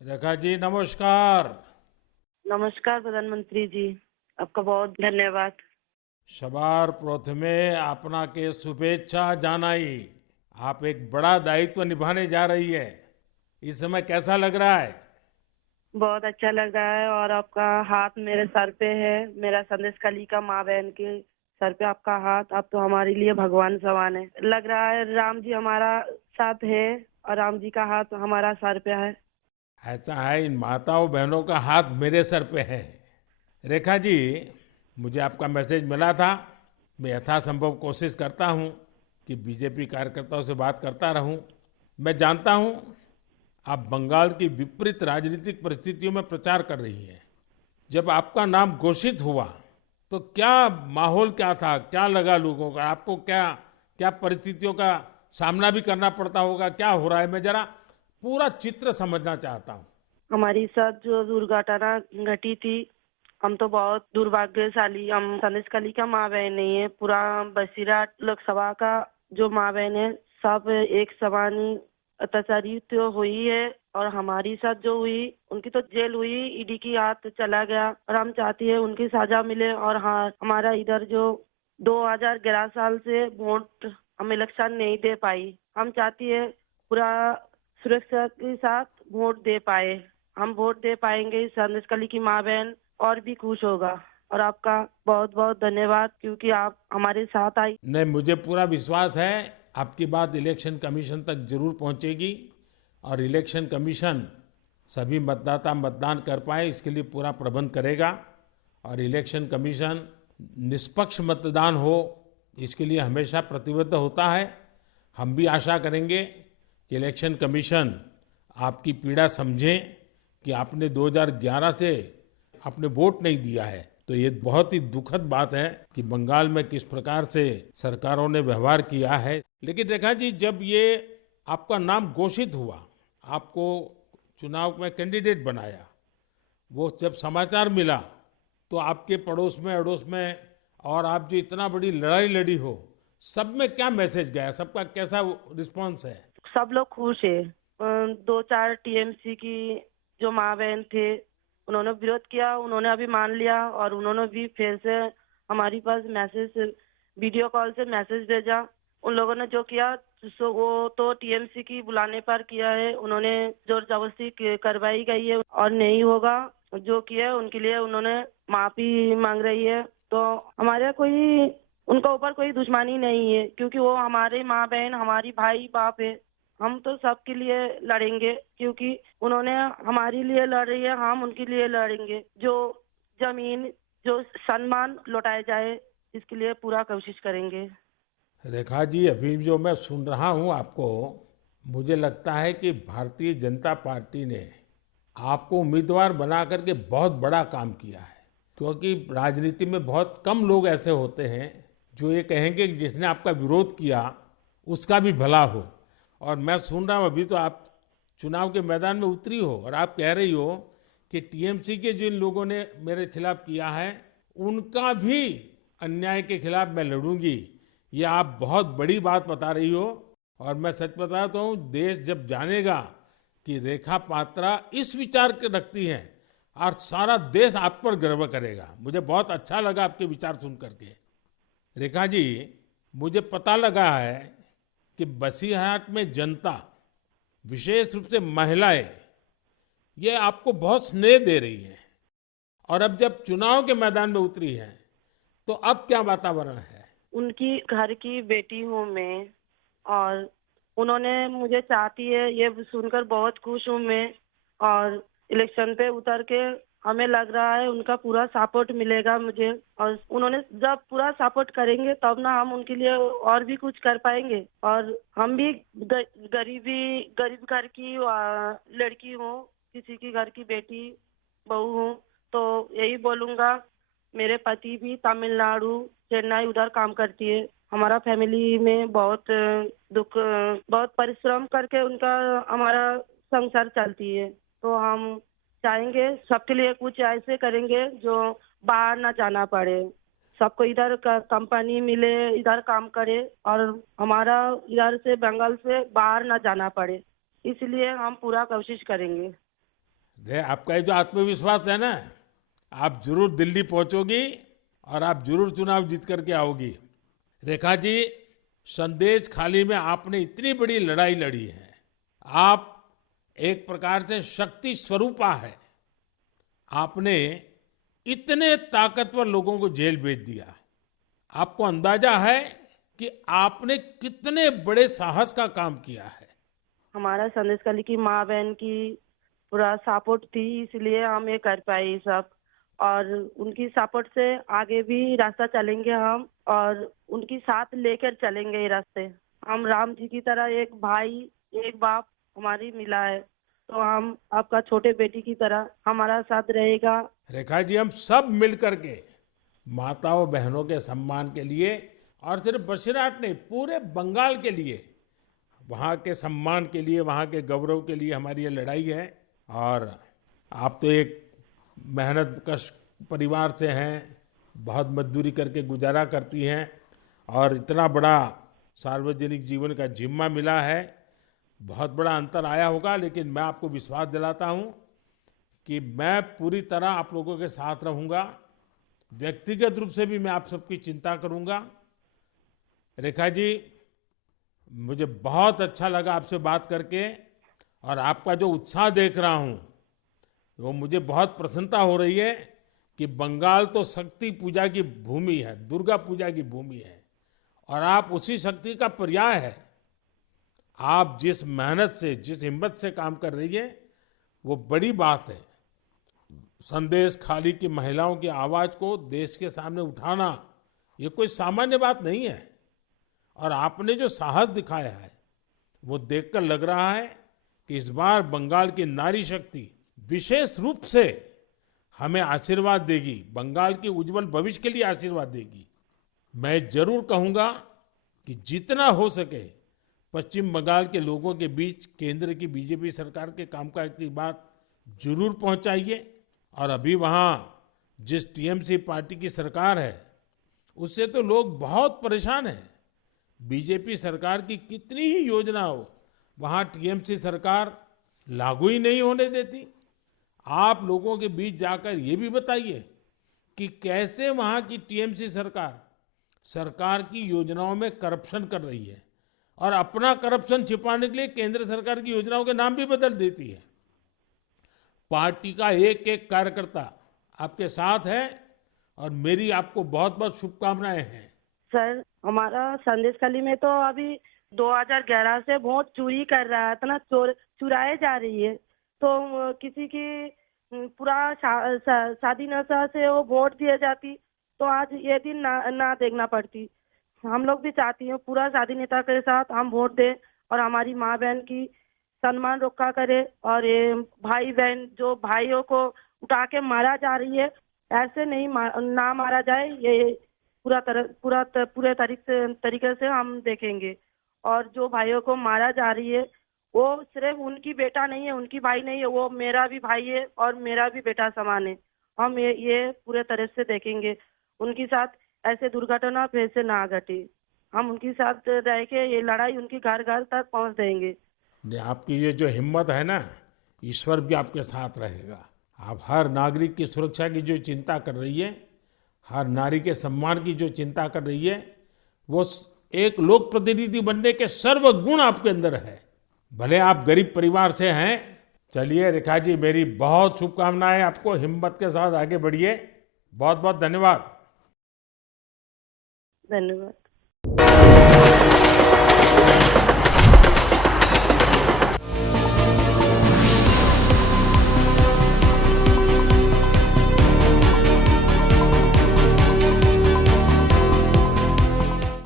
रेखा जी नमस्कार। नमस्कार प्रधानमंत्री जी। आपका बहुत धन्यवाद। सवार प्रथमे आपनाके शुभेच्छा जानाई। आप एक बड़ा दायित्व निभाने जा रही है। इस समय कैसा लग रहा है? बहुत अच्छा लग रहा है और आपका हाथ मेरे सर पे है। मेरा संदेश कली का माँ बहन के सर पे आपका हाथ, आप तो हमारे लिए भगवान समान है। लग रहा है राम जी हमारा साथ है और राम जी का हाथ हमारा सर पे है। ऐसा है, इन माताओं बहनों का हाथ मेरे सर पे है। रेखा जी, मुझे आपका मैसेज मिला था। मैं यथासंभव कोशिश करता हूँ कि बीजेपी कार्यकर्ताओं से बात करता रहूं। मैं जानता हूँ आप बंगाल की विपरीत राजनीतिक परिस्थितियों में प्रचार कर रही हैं। जब आपका नाम घोषित हुआ तो क्या माहौल क्या था, क्या लगा लोगों का, आपको क्या क्या परिस्थितियों का सामना भी करना पड़ता होगा, क्या हो रहा है, मैं जरा पूरा चित्र समझना चाहता हूँ। हमारी साथ जो दुर्घटना घटी थी, हम तो बहुत दुर्भाग्यशाली, हम संदेश कली का माँ बहन नहीं है। पूरा बसीरा लोकसभा का जो माँ बहन है, सब एक समान ही अत्याचारी तो हुई है। और हमारी साथ जो हुई, उनकी तो जेल हुई, ईडी की हाथ चला गया और हम चाहती है उनकी सजा मिले। और हाँ, हमारा इधर जो 2011 साल से वोट हम इलेक्शन नहीं दे पाई, हम चाहती है पूरा सुरक्षा के साथ वोट दे पाए। हम वोट दे पाएंगे, संदेश कली की माँ बहन और भी खुश होगा। और आपका बहुत बहुत धन्यवाद, क्योंकि आप हमारे साथ आई। नहीं, मुझे पूरा विश्वास है आपकी बात इलेक्शन कमीशन तक जरूर पहुंचेगी और इलेक्शन कमीशन सभी मतदाता मतदान कर पाए इसके लिए पूरा प्रबंध करेगा। और इलेक्शन कमीशन निष्पक्ष मतदान हो इसके लिए हमेशा प्रतिबद्ध होता है। हम भी आशा करेंगे कि इलेक्शन कमीशन आपकी पीड़ा समझे कि आपने 2011 से आपने वोट नहीं दिया है। तो ये बहुत ही दुखद बात है कि बंगाल में किस प्रकार से सरकारों ने व्यवहार किया है। लेकिन रेखा जी, जब ये आपका नाम घोषित हुआ, आपको चुनाव में कैंडिडेट बनाया, वो जब समाचार मिला तो आपके पड़ोस में अड़ोस में और आप जो इतना बड़ी लड़ाई लड़ी हो, सब में क्या मैसेज गया, सबका कैसा रिस्पॉन्स है? सब लोग खुश है। दो चार टीएमसी की जो माँ बहन थे, उन्होंने विरोध किया, उन्होंने अभी मान लिया और उन्होंने भी फिर से हमारी पास मैसेज, वीडियो कॉल से मैसेज भेजा। उन लोगों ने जो किया सो वो तो टीएमसी की बुलाने पर किया है। उन्होंने जोर जबरदस्ती करवाई गई है और नहीं होगा। जो किया है उनके लिए उन्होंने माफी मांग रही है। तो हमारे कोई उनका ऊपर कोई दुश्मनी नहीं है, क्योंकि वो हमारे माँ बहन, हमारी भाई बाप है। हम तो सबके लिए लड़ेंगे, क्योंकि उन्होंने हमारे लिए लड़ रही है, हम उनके लिए लड़ेंगे। जो जमीन, जो सम्मान लौटाया जाए, इसके लिए पूरा कोशिश करेंगे। रेखा जी, अभी जो मैं सुन रहा हूं आपको, मुझे लगता है कि भारतीय जनता पार्टी ने आपको उम्मीदवार बना करके बहुत बड़ा काम किया है। क्योंकि राजनीति में बहुत कम लोग ऐसे होते हैं जो ये कहेंगे कि जिसने आपका विरोध किया उसका भी भला हो। और मैं सुन रहा हूँ अभी तो आप चुनाव के मैदान में उतरी हो और आप कह रही हो कि टीएमसी के जिन लोगों ने मेरे खिलाफ किया है उनका भी अन्याय के खिलाफ मैं लड़ूंगी। ये आप बहुत बड़ी बात बता रही हो। और मैं सच बताता हूँ, देश जब जानेगा कि रेखा पात्रा इस विचार के रखती हैं और सारा देश आप पर गर्व करेगा। मुझे बहुत अच्छा लगा आपके विचार सुन करके। रेखा जी, मुझे पता लगा है कि बसीरहाट में जनता, विशेष रूप से महिलाएं, ये आपको बहुत स्नेह दे रही हैं। और अब जब चुनाव के मैदान में उतरी हैं तो अब क्या वातावरण है? उनकी घर की बेटी हूँ मैं, और उन्होंने मुझे चाहती है, ये सुनकर बहुत खुश हूँ मैं। और इलेक्शन पे उतर के हमें लग रहा है उनका पूरा सपोर्ट मिलेगा मुझे। और उन्होंने जब पूरा सपोर्ट करेंगे तब ना हम उनके लिए और भी कुछ कर पाएंगे। और हम भी गरीब घर की लड़की हूँ, किसी की घर की बेटी बहू हूँ। तो यही बोलूंगा, मेरे पति भी तमिलनाडु, चेन्नई उधर काम करती है। हमारा फैमिली में बहुत बहुत परिश्रम करके उनका हमारा संसार चलती है। तो हम चाहेंगे सबके लिए कुछ ऐसे करेंगे जो बाहर ना जाना पड़े, सबको इधर का कंपनी मिले, इधर काम करे और हमारा इधर से बंगाल से बाहर ना जाना पड़े। इसलिए हम पूरा कोशिश करेंगे। आपका ये जो आत्मविश्वास है ना, आप जरूर दिल्ली पहुंचोगी और आप जरूर चुनाव जीत करके आओगी। रेखा जी, संदेश खाली में आपने इतनी बड़ी लड़ाई लड़ी है। आप एक प्रकार से शक्ति स्वरूपा है। आपने इतने ताकतवर लोगों को जेल भेज दिया। आपको अंदाजा है कि आपने कितने बड़े साहस का काम किया है। हमारा संदेश खाली की माँ बहन की पूरा सपोर्ट थी, इसलिए हम ये कर पाए ये सब। और उनकी सपोर्ट से आगे भी रास्ता चलेंगे हम, और उनकी साथ लेकर चलेंगे ये रास्ते। हम राम जी की तरह एक भाई एक बाप हमारी मिला है, तो हम आपका छोटे बेटी की तरह हमारा साथ रहेगा। रेखा जी, हम सब मिल करके माताओं बहनों के सम्मान के लिए, और सिर्फ बसीरहाट नहीं, पूरे बंगाल के लिए, वहाँ के सम्मान के लिए, वहाँ के गौरव के लिए हमारी ये लड़ाई है। और आप तो एक मेहनत कश परिवार से हैं, बहुत मजदूरी करके गुजारा करती हैं, और इतना बड़ा सार्वजनिक जीवन का जिम्मा मिला है। बहुत बड़ा अंतर आया होगा, लेकिन मैं आपको विश्वास दिलाता हूँ कि मैं पूरी तरह आप लोगों के साथ रहूँगा। व्यक्तिगत रूप से भी मैं आप सबकी चिंता करूँगा। रेखा जी, मुझे बहुत अच्छा लगा आपसे बात करके, और आपका जो उत्साह देख रहा हूँ वो मुझे बहुत प्रसन्नता हो रही है कि बंगाल तो शक्ति पूजा की भूमि है, दुर्गा पूजा की भूमि है, और आप उसी शक्ति का पर्याय है। आप जिस मेहनत से, जिस हिम्मत से काम कर रही है, वो बड़ी बात है। संदेश खाली की महिलाओं की आवाज को देश के सामने उठाना ये कोई सामान्य बात नहीं है। और आपने जो साहस दिखाया है वो देखकर लग रहा है कि इस बार बंगाल की नारी शक्ति विशेष रूप से हमें आशीर्वाद देगी, बंगाल के उज्जवल भविष्य के लिए आशीर्वाद देगी। मैं जरूर कहूंगा कि जितना हो सके पश्चिम बंगाल के लोगों के बीच केंद्र की बीजेपी सरकार के कामकाज की बात जरूर पहुंचाइए। और अभी वहां जिस टीएमसी पार्टी की सरकार है उससे तो लोग बहुत परेशान हैं। बीजेपी सरकार की कितनी ही योजना हो, वहां टीएमसी सरकार लागू ही नहीं होने देती। आप लोगों के बीच जाकर ये भी बताइए कि कैसे वहां की टीएमसी सरकार की योजनाओं में करप्शन कर रही है, और अपना करप्शन छिपाने के लिए केंद्र सरकार की योजनाओं के नाम भी बदल देती है। पार्टी का एक एक कार्यकर्ता आपके साथ है, और मेरी आपको बहुत बहुत शुभकामनाएं हैं। सर, हमारा संदेश खाली में तो अभी 2011 से वोट चोरी कर रहा है, इतना चुराए जा रही है। तो किसी की पूरा शादी नशा से वो वोट दिए जाती, तो आज ये दिन ना देखना पड़ती। हम लोग भी चाहती हैं पूरा शादी नेता के साथ हम वोट दें, और हमारी माँ बहन की सम्मान रक्षा करे। और ये भाई बहन जो भाइयों को उठा के मारा जा रही है, ऐसे नहीं ना मारा जाए, ये पूरे तरीके से हम देखेंगे। और जो भाइयों को मारा जा रही है वो सिर्फ उनकी बेटा नहीं है, उनकी भाई नहीं है, वो मेरा भी भाई है और मेरा भी बेटा समान है। हम ये पूरे तरह से देखेंगे, उनके साथ ऐसे दुर्घटना फिर से ना घटे। हम उनके साथ रह के ये लड़ाई उनकी घर घर तक पहुंच देंगे। आपकी ये जो हिम्मत है ना, ईश्वर भी आपके साथ रहेगा। आप हर नागरिक की सुरक्षा की जो चिंता कर रही है, हर नारी के सम्मान की जो चिंता कर रही है, वो एक लोक प्रतिनिधि बनने के सर्व गुण आपके अंदर है। भले आप गरीब परिवार से हैं। चलिए रेखा जी, मेरी बहुत शुभकामनाएं आपको, हिम्मत के साथ आगे बढ़िए। बहुत बहुत धन्यवाद। धन्यवाद।